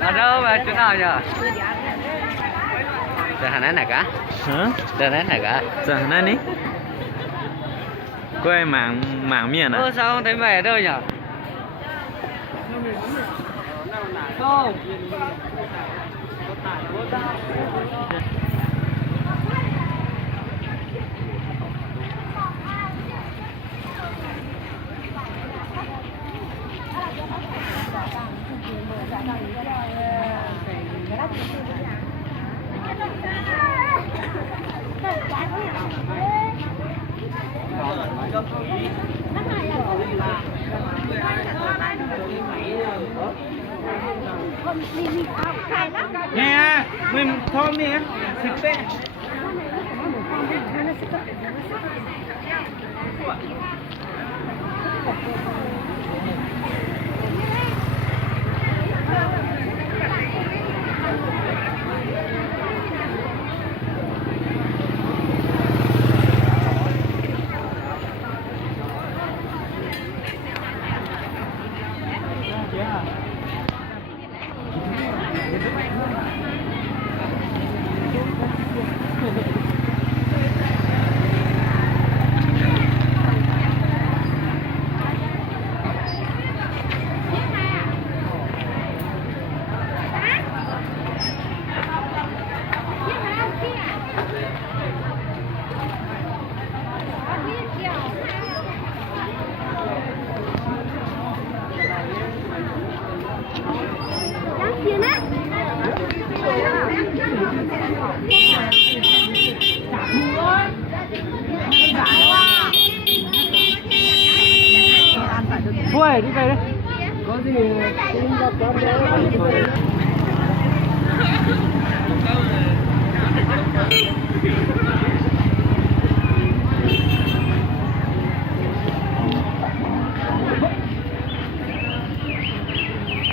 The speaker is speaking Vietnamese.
ở đâu mà chỗ nào nhở? Từ Hà Nội này cả? Hả? Từ Hà Nội này cả? Giờ này ní? Quay mảng miền à? Ơ sao không thấy mày ở đâu nhở? Không. Nè, mình thơm nè, thịt tệ. Ui, đi về đây. Có gì cũng gặp đó.